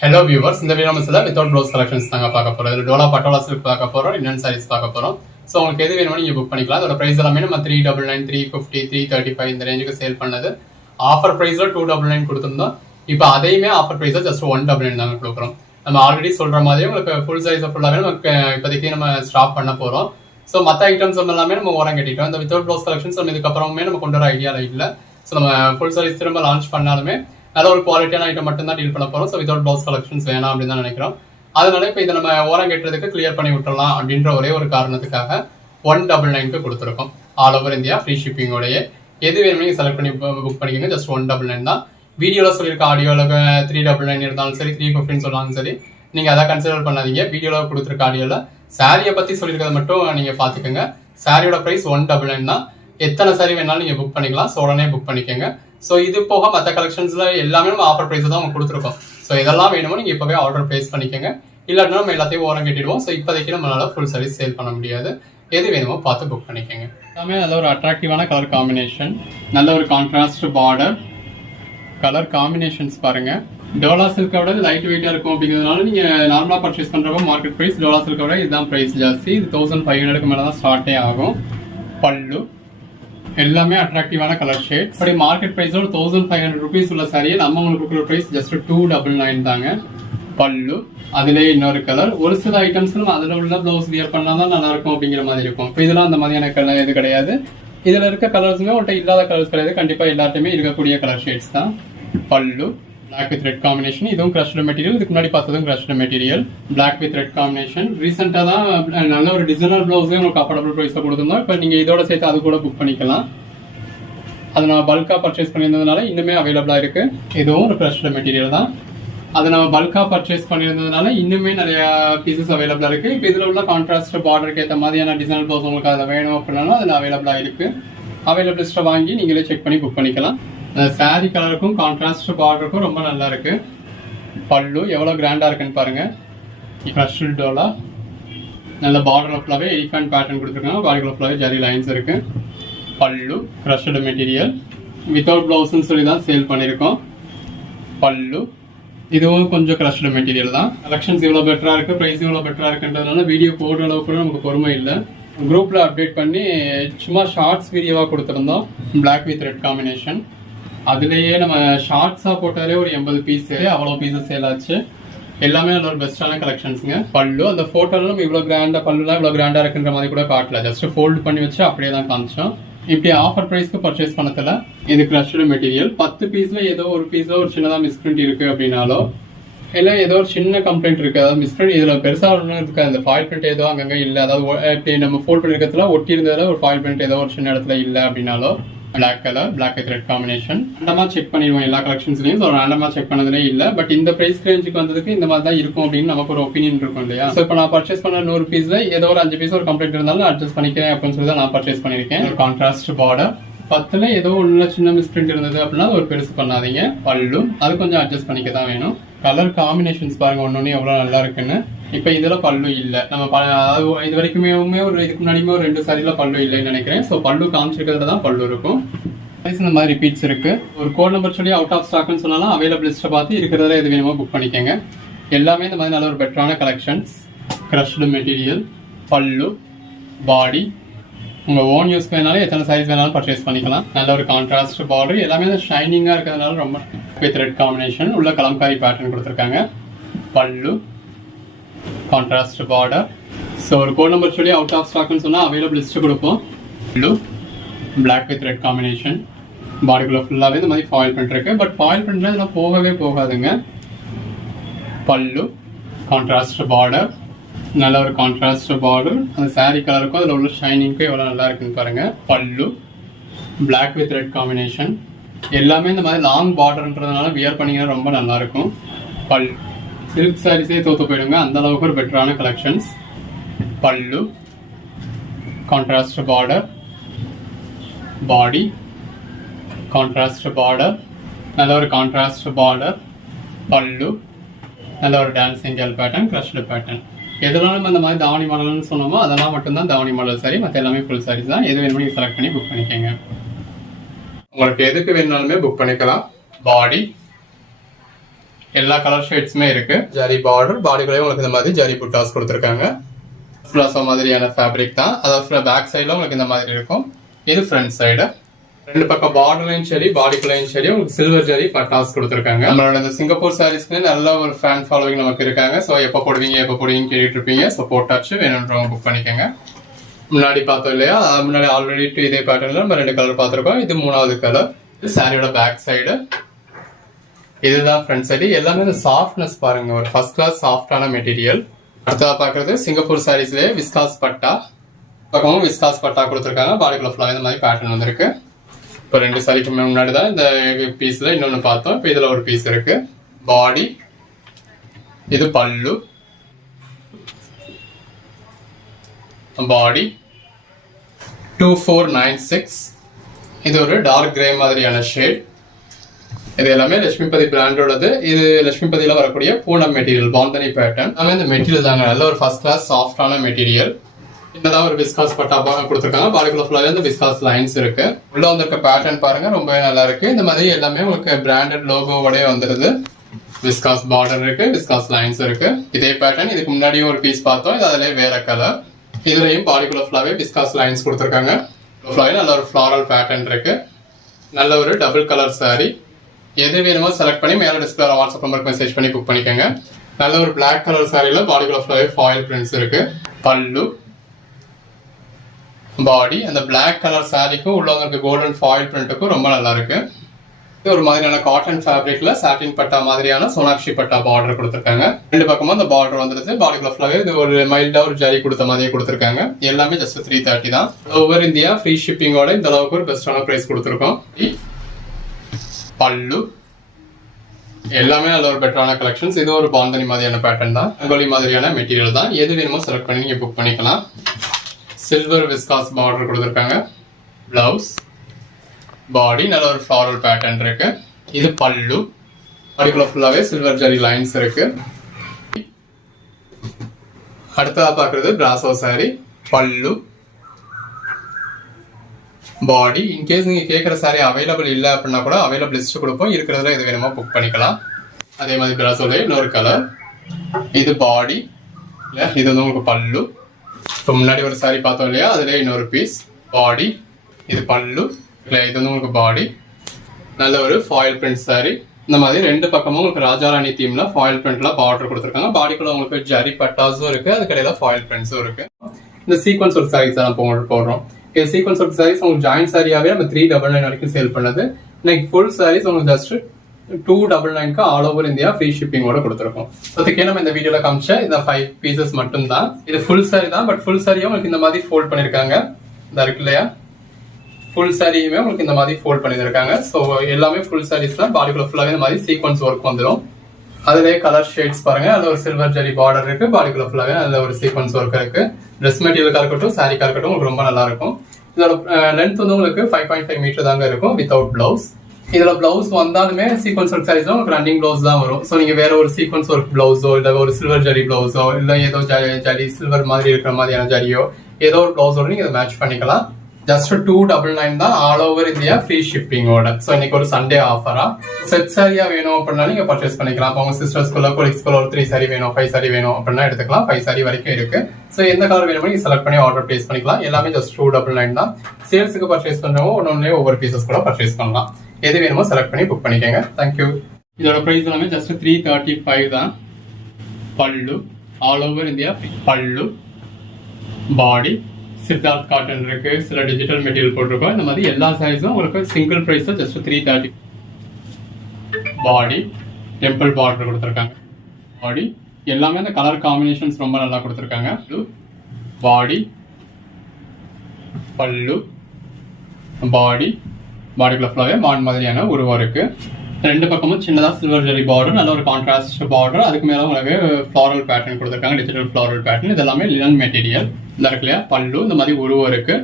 Hello viewers, இந்த video நம்ம without blouse collections தாங்க பார்க்க போறோம். இதுல டோலா பட்டோலா சில்க் பார்க்க போறோம், இன்னன் சாரீஸ் பார்க்க போறோம். சோ உங்களுக்கு எது வேணுமோ நீங்க புக் பண்ணிக்கலாம். அதோட பிரைஸ் எல்லாமே நம்ம 399, 350, 335 இந்த ரேஞ்சுக்கு சேல் பண்ணது. ஆஃபர் பிரைஸ்ல 299 கொடுத்திருந்தோம். இப்போ அதையுமே ஆஃபர் பிரைஸ்ல ஜஸ்ட் 199 தாங்க கொடுக்குறோம். நம்ம ஆல்ரெடி சொல்ற மாதிரி உங்களுக்கு ஃபுல் சைஸ் ஃபுல்லாவே நமக்கு இப்போதைக்கு நம்ம ஸ்டாப் பண்ண போறோம். ஸோ மற்ற ஐட்டம்ஸ் எல்லாமே நம்ம ஓரம் கட்டிட்டோம். இந்த வித்தவுட் ப்ளவுஸ் கலெக்ஷன்ஸ் நம்ம இதுக்கப்புறமே நம்ம கொண்டு வர ஐடியால இல்லை. ஸோ நம்ம ஃபுல் சாரீஸ் திரும்ப லான்ச் பண்ணாலுமே நல்ல ஒரு குவாலிட்டியான ஐட்டம் மட்டும் தான் டீல் பண்ண போறோம். ஸோ வித்தவுட் ப்ளவுஸ் கலெக்ஷன்ஸ் வேணாம் அப்படின்னு தான் நினைக்கிறோம். அதனால இப்போ இதை நம்ம ஓரம் கட்டுறதுக்கு கிளியர் பண்ணி விட்டுறலாம் அப்படின்ற ஒரே ஒரு காரணத்துக்காக 199 கொடுத்துருக்கோம். ஆல் ஓவர் இந்தியா ஃப்ரீ ஷிப்பிங்கோடைய எது வேணுமே நீங்கள் செலக்ட் பண்ணி புக் பண்ணிக்கோங்க. ஜஸ்ட் 199 தான். வீடியோவில் சொல்லியிருக்க ஆடியோவில் 399 இருந்தாலும் சரி, 350 சொன்னாலும் சரி, நீங்கள் அதை கன்சிடர் பண்ணாதீங்க. வீடியோவில் கொடுத்துருக்க ஆடியோவில் சாரியை பற்றி சொல்லியிருக்கிறத மட்டும் நீங்கள் பார்த்துக்கோங்க. சாரியோட ப்ரைஸ் 199 தான். எத்தனை சாரி வேணாலும் நீங்கள் புக் பண்ணிக்கலாம். ஸோ உடனே புக் பண்ணிக்கோங்க. ஸோ இது போக மற்ற கலெக்ஷன்ஸ்ல எல்லாமே நம்ம ஆஃபர் ப்ரைஸ் தான் நம்ம கொடுத்துருக்கோம். ஸோ இதெல்லாம் வேணுமோ நீங்கள் இப்போவே ஆர்டர் பிளேஸ் பண்ணிக்கோங்க. இல்லாட்டினா நம்ம எல்லாத்தையும் ஓரம் கட்டிடுவோம். ஸோ இப்போதைக்கு நம்மளால ஃபுல் சர்வீஸ் சேல் பண்ண முடியாது. எது வேணுமோ பார்த்து புக் பண்ணிக்கோங்க. எல்லாமே நல்ல ஒரு அட்ராக்டிவான கலர் காம்பினேஷன், நல்ல ஒரு கான்ட்ராஸ்ட் பார்டர், கலர் காம்பினேஷன்ஸ் பாருங்க. டோலா சில்கை விட லைட் வெயிட்டா இருக்கும் அப்படிங்கிறதுனால நீங்க நார்மலா பர்ச்சேஸ் பண்றப்ப மார்க்கெட் பிரைஸ் டோலா சில்கை விட இதுதான் பிரைஸ் ஜாஸ்தி. இது 1500க்கு மேல தான் ஸ்டார்ட்டே ஆகும். பல்லு எல்லாமே அட்ராக்டிவான கலர் ஷேட். அப்படி மார்க்கெட் பிரைஸோட 1500 ருபீஸ் உள்ள சாரியை நம்ம உங்களுக்கு கொடுக்குற பிரைஸ் ஜஸ்ட் 299 தாங்க. பல்லு அதுலேயே இன்னொரு கலர். ஒரு சில ஐட்டம்ஸ் நம்ம அதில் உள்ள பிளவுஸ் வியர் பண்ணாதான் நல்லா இருக்கும் அப்படிங்கிற மாதிரி இருக்கும். இப்போ இதெல்லாம் அந்த மாதிரியான கலர் எது கிடையாது. இதுல இருக்க கலர்ஸுமே உங்கள்கிட்ட இல்லாத கலர்ஸ் கிடையாது. கண்டிப்பா எல்லாத்தையுமே இருக்கக்கூடிய கலர் ஷேட்ஸ் தான். பல்லு பிளாக் வித் ரெட் காம்பினேஷன். இதுவும் கிரஷ்டு மெட்டீரியல். இதுக்கு முன்னாடி பார்த்ததும் crushed material. Black with red combination. ரீசெண்டா தான் நல்ல ஒரு டிசைனர் பிளவுஸே உங்களுக்கு அஃபோர்டபுள் பிரைஸ்ல கொடுத்துருந்தோம். இப்போ நீங்க இதோட சேர்த்து அது கூட புக் பண்ணிக்கலாம். அது நம்ம பல்கா பர்ச்சேஸ் பண்ணியிருந்ததுனால இன்னுமே அவைலபிளா இருக்கு. இதுவும் ஒரு கிரஷ்டு மெட்டீரியல் தான். அது நம்ம பல்கா பர்ச்சேஸ் பண்ணியிருந்ததுனால இன்னுமே நிறைய பீசஸ் அவைலபிளா இருக்கு. இப்போ இதுல உள்ள கான்ட்ராஸ்ட் பார்டருக்கு ஏற்ற மாதிரியான டிசைனர் பிளவுஸ் உங்களுக்கு அதில் வேணும் அப்படின்னாலும் அதில் அவைலபிளா இருக்கு. அவைலபிள் லிஸ்ட்டை வாங்கி நீங்களே செக் பண்ணி புக் பண்ணிக்கலாம். சாரி கலருக்கும் கான்ட்ராஸ்ட் பார்டருக்கும் ரொம்ப நல்லா இருக்கு. பல்லு எவ்வளவு கிராண்டா இருக்குன்னு பாருங்க. கிரஷ்டு டோலா நல்ல பார்டர் ஃபுல்லாவே எலிஃபண்ட் பேட்டர்ன் கொடுத்துருக்காங்க. பாடிக்குள்ள ஃபுல்லாவே ஜரி லைன்ஸ் இருக்கு. பல்லு கிரஷ்டு மெட்டீரியல் வித்தவுட் பிளவுஸ்ன்னு சொல்லி தான் சேல் பண்ணியிருக்கோம். பல்லு இதுவும் கொஞ்சம் கிரஷ்டு மெட்டீரியல் தான். கலெக்ஷன்ஸ் இவ்வளவு பெட்டரா இருக்கு, பிரைஸ் இவ்வளவு பெட்டரா இருக்குன்றதுனால வீடியோ போடுற அளவுக்கு கூட நமக்கு பொறுமை இல்லை. குரூப்ல அப்டேட் பண்ணி சும்மா ஷார்ட்ஸ் வீடியோவா கொடுத்துருந்தோம். Black with red combination. அதுலயே நம்ம ஷார்ட்ஸா போட்டாலே ஒரு 80 பீஸ், அவ்வளவு பீசஸ் சேல் ஆச்சு. எல்லாமே நல்ல ஒரு பெஸ்டான கலெக்ஷன்ஸ்ங்க. பல்லு அந்த போட்டோல நம்ம இவ்வளவு கிராண்டா பல்லுலாம் இவ்வளவு கிராண்டா இருக்குன்ற மாதிரி கூட காட்டல. ஜஸ்ட் ஃபோல்ட் பண்ணி வச்சு அப்படியே தான் காமிச்சோம். இப்படி ஆஃபர் பிரைஸ்க்கு பர்ச்சேஸ் பண்ணதுல இது கிரஷ்டு மெட்டீரியல். 10 பீஸ்ல ஏதோ ஒரு பீஸ்ல ஒரு சின்னதா மிஸ்பிரிண்ட் இருக்கு அப்படின்னாலோ இல்ல ஏதோ ஒரு சின்ன கம்ப்ளைண்ட் இருக்கு, அதாவது மிஸ்பிரிண்ட் இதுல பெருசா ஒன்றும் இருக்காது. அந்த ஃபாயில் பிரிண்ட் ஏதோ அங்கங்க இல்ல, அதாவது இப்படி நம்ம ஃபோல்ட் பண்ணிருக்கிறதுல ஒட்டி இருந்ததுல ஒரு ஃபாயில் பிரிண்ட் ஏதோ ஒரு சின்ன இடத்துல இல்ல அப்படின்னாலோ black colour, black with red combination. ரேண்டமா செக் பண்ணிடுவோம் எல்லா கலெக்ஷன்ஸ்லயும். ரேண்டமா செக் பண்ணதுலே இல்ல. பட் இந்த பிரைஸ் ரேஞ்சுக்கு வந்ததுக்கு இந்த மாதிரி தான் இருக்கும் அப்படின்னு நமக்கு ஒரு ஒப்பீனியன் இருக்கும் இல்லையா. சோ இப்போ நான் பர்ச்சேஸ் பண்ண 100 பீஸ்ல ஏதோ ஒரு 5 பீஸ் ஒரு கம்ப்ளைண்ட் இருந்தாலும் அட்ஜஸ்ட் பண்ணிக்கிறேன் அப்படின்னு சொல்லி தான் நான் பர்ச்சேஸ் பண்ணிருக்கேன். ஒரு கான்ட்ராஸ்ட் பார்டர். 10ல ஏதோ ஒண்ணுல சின்ன மிஸ்பிரிண்ட் இருந்தது அப்படின்னா ஒரு பெருசு பண்ணாதீங்க. பல்லு அது கொஞ்சம் அட்ஜஸ்ட் பண்ணிக்க தான் வேணும். கலர் காம்பினேஷன்ஸ் பாருங்க ஒன்னொன்னு எவ்வளவு நல்லா இருக்குன்னு. இப்ப இதுல பல்லு இல்ல. நம்ம இது வரைக்குமே ஒரு இதுக்கு முன்னாடியுமே ஒரு 2 சாரில பல்லு இல்லைன்னு நினைக்கிறேன். சோ பல்லு காமிச்சிருக்கிறதுல தான் பல்லு இருக்கும். இந்த மாதிரி ரிப்பீட்ஸ் இருக்கு. ஒரு கோட் நம்பர் சொல்லி அவுட் ஆஃப் ஸ்டாக்னு சொன்னாலும் அவைலபிள் லிஸ்ட்டை பார்த்து இருக்கிறதுல எது வேணுமோ புக் பண்ணிக்கோங்க. எல்லாமே இந்த மாதிரி நல்ல ஒரு பெட்டரான கலெக்ஷன்ஸ். கிரஷ்டு மெட்டீரியல், பல்லு, பாடி உங்க ஓன் யூஸ் வேணாலும் எத்தனை சைஸ் வேணாலும் பர்ச்சேஸ் பண்ணிக்கலாம். நல்ல ஒரு கான்ட்ராஸ்ட் பார்டர். எல்லாமே ஷைனிங்கா இருக்கிறதுனால ரொம்ப வித் ரெட் காம்பினேஷன். உள்ள கலம்காரி பேட்டர்ன் கொடுத்துருக்காங்க. பல்லு கான்ட்ராஸ்ட் பார்டர். ஸோ ஒரு கோட் நம்பர் சொல்லி அவுட் ஆஃப் ஸ்டாக்னு சொன்னா அவைலபிள் லிஸ்ட் கொடுப்போம். பல்லு பிளாக் வித் ரெட் காம்பினேஷன். பாடிக்குள்ள ஃபுல்லாவே இந்த மாதிரி ஃபாயில் பிரிண்ட் இருக்கு. பட் ஃபாயில் பிரிண்ட்ல இதெல்லாம் போகவே போகாதுங்க. பல்லு கான்ட்ராஸ்ட் பார்டர். நல்ல ஒரு கான்ட்ராஸ்ட் பார்டர். அந்த சாரி கலருக்கும் அதில் உள்ள ஷைனிங்க்கும் எவ்வளவு நல்லா இருக்குன்னு பாருங்க. பல்லு பிளாக் வித் ரெட் காம்பினேஷன். எல்லாமே இந்த மாதிரி லாங் பார்டர்ன்றதுனால வியர் பண்ணீங்கன்னா ரொம்ப நல்லா இருக்கும். பல்லு சில்க் சாரீஸே தோத்து போயிடுங்க, அந்த அளவுக்கு ஒரு பெட்டரான கலெக்ஷன்ஸ். பல்லு கான்ட்ராஸ்ட் பார்டர். பாடி கான்ட்ராஸ்ட் பார்டர். நல்ல ஒரு கான்ட்ராஸ்ட் பார்டர். பல்லு நல்ல ஒரு dancing girl pattern, crushed pattern. எதெல்லாம் நம்ம இந்த மாதிரி தாவணி மாடல்னு சொன்னோமோ அதெல்லாம் மட்டும்தான் தாவணி மாடல் சாரி. மற்ற எல்லாமே ஃபுல் சாரீஸ் தான். எது வேணுமோ நீங்க செலக்ட் பண்ணி புக் பண்ணிக்கோங்க. உங்களுக்கு எதுக்கு வேணுனாலுமே புக் பண்ணிக்கலாம். பாடி எல்லா கலர் ஷேட்ஸுமே இருக்கு. ஜரி பார்டர், பாடிக்குள்ளேயே உங்களுக்கு இந்த மாதிரி ஜரி புட்டாஸ் கொடுத்துருக்காங்க. பிளாசோ மாதிரியான ஃபேப்ரிக் தான். அதாவது பேக் சைடில் உங்களுக்கு இந்த மாதிரி இருக்கும். இது ஃப்ரண்ட் சைடு. ரெண்டு பக்கம் பார்டர்லையும் சரி பாடிக்குள்ளேயும் சரி உங்களுக்கு சில்வர் ஜரி பட்டாஸ் கொடுத்துருக்காங்க. நம்மளோட இந்த சிங்கப்பூர் சாரீஸ்க்கு நல்ல ஒரு ஃபேன் ஃபாலோவிங் நமக்கு இருக்காங்க. ஸோ எப்போ போடுவீங்கன்னு கேட்டுட்டு இருப்பீங்க. ஸோ போட்டாச்சு, வேணுன்றவங்க புக் பண்ணிக்கோங்க. முன்னாடி பார்த்தோம் இல்லையா, முன்னாடி ஆல்ரெடி இதே பேட்டர்ல நம்ம 2 கலர் பார்த்துருக்கோம். இது 3வது கலர். இது சாரியோட பேக் சைடு, இதுதான் ஃப்ரண்ட் சைடு. எல்லாமே இந்த சாஃப்ட்னஸ் பாருங்க, ஒரு ஃபர்ஸ்ட் கிளாஸ் சாஃப்டான மெட்டீரியல். அடுத்ததா பாக்குறது சிங்கப்பூர் சாரீஸ்லயே விஸ்காஸ் பட்டா. பக்கமும் விஸ்காஸ் பட்டா கொடுத்துருக்காங்க. பாடிக்குள்ள ஃபுல்லாக இந்த மாதிரி பேட்டர்ன் வந்திருக்கு. இப்போ 2 சாரிக்கு முன்னாடி தான் இந்த பீஸ்ல இன்னொன்று பார்த்தோம். இப்போ இதுல ஒரு பீஸ் இருக்கு. பாடி, இது பல்லு, பாடி 2496. இது ஒரு டார்க் கிரே மாதிரியான ஷேட். இது எல்லாமே லட்சுமிபதி பிராண்டோடது. இது லட்சுமிபதியில வரக்கூடிய பூனம் மெட்டீரியல், பாந்தனி பேட்டர்ன். இந்த மெட்டீரியல் தாங்க நல்ல ஒரு ஃபர்ஸ்ட் கிளாஸ் சாஃப்டான மெட்டீரியல். என்னதான் ஒரு விஸ்காஸ் பட்டா கொடுத்துருக்காங்க. பாடிக்குள்ள ஃபுல்லாவே இந்த விஸ்காஸ் லைன்ஸ் இருக்கு. உள்ள வந்திருக்க பேட்டர்ன் பாருங்க, ரொம்பவே நல்லா இருக்கு. இந்த மாதிரி எல்லாமே உங்களுக்கு பிராண்டட் லோகோவோடய வந்துருது. விஸ்காஸ் பார்டர் இருக்கு, விஸ்காஸ் லைன்ஸ் இருக்கு. இதே பேட்டர்ன் இதுக்கு முன்னாடியும் ஒரு பீஸ் பார்த்தோம். இது அதிலே வேற கலர். இதுலயும் பாடிக்குள்ள ஃபுல்லாவே விஸ்காஸ் லைன்ஸ் கொடுத்துருக்காங்க. நல்ல ஒரு ஃபிளாரல் பேட்டர்ன் இருக்கு. நல்ல ஒரு டபுள் கலர் சாரி. எது வேணுமோ செலக்ட் பண்ணி மேல டிஸ்பிளே வாட்ஸ்அப் நம்பருக்கு மெசேஜ் பண்ணி புக் பண்ணிக்கோங்க. நல்ல ஒரு பிளாக் கலர் சாரியில பாடிக்குள்ள ஃபுல்லாவே ஃபாயில் பிரிண்ட்ஸ் இருக்கு. பல்லு, பாடி, அந்த பிளாக் கலர் சாரிக்கும் உள்ள வந்து கோல்டன் ஃபாயில் பிரிண்ட்டுக்கும் ரொம்ப நல்லா இருக்கு. இது ஒரு மாதிரியான காட்டன் ஃபேப்ரிக்ல சாட்டின் பட்டா மாதிரியான சோனாக்ஷி பட்டா பார்டர் கொடுத்துருக்காங்க. 2 பக்கமும் அந்த பார்டர் வந்துருது. பாடிக்குள்ள ஃபுல்லாவே இது ஒரு மைல்டா ஒரு ஜரி கொடுத்த மாதிரியே கொடுத்துருக்காங்க. எல்லாமே ஜஸ்ட் 330 தான். ஓவர் இந்தியா ஃப்ரீ ஷிப்பிங்கோட இந்த அளவுக்கு ஒரு பெஸ்டான பிரைஸ் கொடுத்துருக்கோம். பல்லு எல்லாமே நல்ல ஒரு பெட்டரான கலெக்ஷன்ஸ். இது ஒரு பாந்தனி மாதிரியான பேட்டர்ன் தான், ரங்கோலி மாதிரியான மெட்டீரியல் தான். எது வேணுமோ செலக்ட் பண்ணி நீங்க புக் பண்ணிக்கலாம். சில்வர் விஸ்காஸ் பார்டர் கொடுத்துருக்காங்க. பிளவுஸ், பாடி நல்ல ஒரு ஃப்ளாரல் பேட்டர்ன் இருக்கு. இது பல்லு, பாடிக்குள்ள ஃபுல்லாவே சில்வர் ஜரி லைன்ஸ் இருக்கு. அடுத்ததா பாக்குறது பிராசோ சாரி. பல்லு, பாடி. இன்கேஸ் நீங்க கேட்குற சாரி அவைலபிள் இல்லை அப்படின்னா கூட அவைலபிள் லிஸ்ட் கொடுப்போம். இருக்கிறதுல எது வேணுமோ புக் பண்ணிக்கலாம். அதே மாதிரி பிராசோல இன்னொரு கலர். இது பாடி, இது வந்து உங்களுக்கு பல்லு. இப்போ முன்னாடி ஒரு சாரி பார்த்தோம் இல்லையா, அதுல இன்னொரு பீஸ். பாடி, இது பல்லு, இது வந்து உங்களுக்கு பாடி. நல்ல ஒரு ஃபாயில் பிரிண்ட் சாரி. இந்த மாதிரி 2 பக்கமும் உங்களுக்கு ராஜாராணி தீம்ல ஃபாயில் பிரிண்ட்ல பார்டர் கொடுத்துருக்காங்க. பாடிக்குள்ள உங்களுக்கு ஜரி பட்டாஸும் இருக்கு, அதுக்கடையில ஃபாயில் பிரிண்ட்ஸும் இருக்கு. இந்த சீக்வன்ஸ் ஒரு சாரீஸ் தான் போடுறோம். இது சீக்வன்ஸ் ஒரு சாரீஸ் உங்களுக்கு ஜாயிண்ட் சாரியாவே நம்ம 399 வரைக்கும் சேல் பண்ணது. இன்னைக்கு ஃபுல் சாரீஸ் உங்களுக்கு just 299 all over India free ஷிப்பிங்கோட கொடுத்துருக்கோம். அதுக்கே நம்ம இந்த வீடியோல காமிச்ச இந்த 5 பீசஸ் மட்டும் தான். இது ஃபுல் சாரி தான், பட் ஃபுல் சாரியும் உங்களுக்கு இந்த மாதிரி ஃபோல்ட் பண்ணிருக்காங்க. இந்த இருக்கு இல்லையா, ஃபுல் சாரியுமே உங்களுக்கு இந்த மாதிரி ஃபோல்ட் பண்ணிருக்காங்க. ஸோ எல்லாமே ஃபுல் சாரீஸ் தான். பாடிக்குள்ள ஃபுல்லாவே இந்த மாதிரி சீக்வன்ஸ் ஒர்க் வந்துடும். அதுலேயே கலர் ஷேட்ஸ் பாருங்க. அதுல ஒரு சில்வர் ஜரி பார்டர் இருக்கு. பாடிக்குள்ள ஃபுல்லாவே அதுல ஒரு சீக்வன்ஸ் ஒர்க் இருக்கு. ட்ரெஸ் மெட்டீரியலுக்கா இருக்கட்டும், சாரிக்கா இருக்கட்டும் உங்களுக்கு ரொம்ப நல்லா இருக்கும். இதோட லென்த் வந்து உங்களுக்கு 5.5 மீட்டர் தாங்க இருக்கும் வித்தவுட் பிளவுஸ். இதுல பிளவுஸ் வந்தாலுமே சீக்வன்ஸ் ஒர்க் சாரீஸ் உங்களுக்கு ரன்னிங் பிளவுஸ் தான் வரும். ஸோ நீங்க வேற ஒரு சீக்வன்ஸ் ஒர்க் பிளவுஸோ இல்ல ஒரு சில்வர் ஜரி பிளவுஸோ இல்ல ஏதோ ஜரி சில்வர் மாதிரி இருக்கிற மாதிரியான ஜரியோ ஏதோ ஒரு பிளவுஸோட நீங்க இதை மேட்ச் பண்ணிக்கலாம். ஜஸ்ட் 299 தான் ஆல் ஓவர் இந்தியா ஃப்ரீ ஷிப்பிங்கோட. ஸோ இன்னைக்கு ஒரு சண்டே ஆஃபரா செட் சாரியா வேணும் அப்படின்னா நீங்க பர்ச்சேஸ் பண்ணிக்கலாம். இப்போ உங்க சிஸ்டர்ஸ்குள்ள கொலிக்ஸ்குள்ள ஒரு 3 சாரி வேணும், 5 சாரி வேணும் அப்படின்னா எடுத்துக்கலாம். 5 சாரி வரைக்கும் இருக்கு. ஸோ எந்த கலர் வேணுமோ நீங்க செலக்ட் பண்ணி ஆர்டர் பிளேஸ் பண்ணிக்கலாம். எல்லாமே ஜஸ்ட் 299 தான். சேல்ஸுக்கு பர்ச்சேஸ் பண்றவங்க ஒன்னே ஒவ்வொரு பீசஸ் கூட பர்ச்சேஸ் பண்ணலாம். எது வேணுமோ செலக்ட் பண்ணி புக் பண்ணிக்கோங்க. தேங்க்யூ. இதோட பிரைஸ் எல்லாமே ஜஸ்ட் 335 தான். பல்லு ஆல் ஓவர் இந்தியா பல்லு, பாடி சித்தார்த் காட்டன் இருக்கு, சில டிஜிட்டல் மெட்டீரியல் போட்டிருக்கோம். இந்த மாதிரி எல்லா சைஸும் உங்களுக்கு சிங்கிள் பிரைஸ் ஜஸ்ட் 330. பாடி டெம்பிள் பார்டர் கொடுத்துருக்காங்க. பாடி எல்லாமே அந்த கலர் காம்பினேஷன்ஸ் ரொம்ப நல்லா கொடுத்துருக்காங்க. பாடி, பல்லு, பாடி, பாடிக்குள்ள ஃபுல்லாவே மான் மாதிரியான உருவம் இருக்கு. 2 பக்கமும் சின்னதா சில்வர் ஜரி பார்டர், நல்ல ஒரு கான்ட்ராஸ்ட் பார்டர். அதுக்கு மேல உங்களுக்கு ஃபிளாரல் பேட்டர்ன் கொடுத்துருக்காங்க, டிஜிட்டல் ஃபிளாரல் பேட்டர்ன். இது எல்லாமே லினன் மெட்டீரியல். இந்த இருக்கு இல்லையா, பல்லு இந்த மாதிரி உருவம் இருக்கு.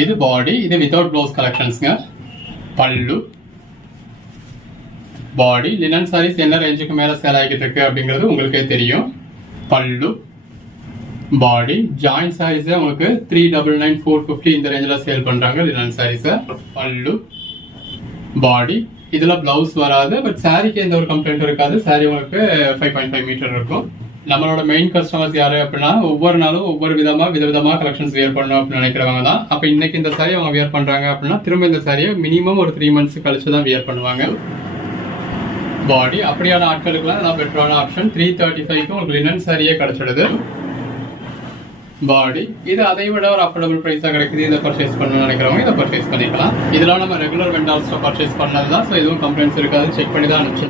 இது பாடி, இது வித்தவுட் ப்ளவுஸ் கலெக்ஷன்ஸ்ங்க. பல்லு, பாடி. லினன் சாரீஸ் என்ன ரேஞ்சுக்கு மேல சேல் ஆகிட்டு இருக்கு அப்படிங்கிறது உங்களுக்கே தெரியும். பல்லு, பாடி. ஜாயிண்ட் சாரீஸ் உங்களுக்கு 399, 450 இந்த ரேஞ்சில் சேல் பண்றாங்க லினன் சாரீஸ். பல்லு, பாடி, இதுல பிளவுஸ் வராது. பட் சாரிக்கு எந்த ஒரு கம்ப்ளைண்ட் இருக்காது. சாரி உங்களுக்கு 5.5 மீட்டர் இருக்கும். நம்மளோட மெயின் கஸ்டமர்ஸ் யாரு அப்படின்னா ஒவ்வொரு நாளும் ஒவ்வொரு விதவிதமா கலெக்ஷன்ஸ் வியர் பண்ணணும் அப்படின்னு நினைக்கிறவங்க தான். அப்ப இன்னைக்கு இந்த சாரி அவங்க வியர் பண்றாங்க அப்படின்னா திரும்ப இந்த சாரியை மினிமம் ஒரு 3 months கழிச்சு தான் வியர் பண்ணுவாங்க. பாடி அப்படியான ஆட்களுக்குலாம் நான் பெட்டரான ஆப்ஷன் 335க்கு உங்களுக்கு லினன் சாரியே கிடைச்சிடுது. பாடி இது அதை விட ஒரு அஃபோர்டபுள் பிரைஸா கிடைக்குது. இதை பர்ச்சேஸ் பண்ணணும்னு நினைக்கிறவங்க இதை பர்ச்சேஸ் பண்ணிக்கலாம். இதெல்லாம் நம்ம ரெகுலர் வெண்டார்ஸ் பர்ச்சேஸ் பண்ணது தான். ஸோ எதுவும் கம்ப்ளைண்ட்ஸ் இருக்காது. செக் பண்ணி தான் அனுப்பிச்சு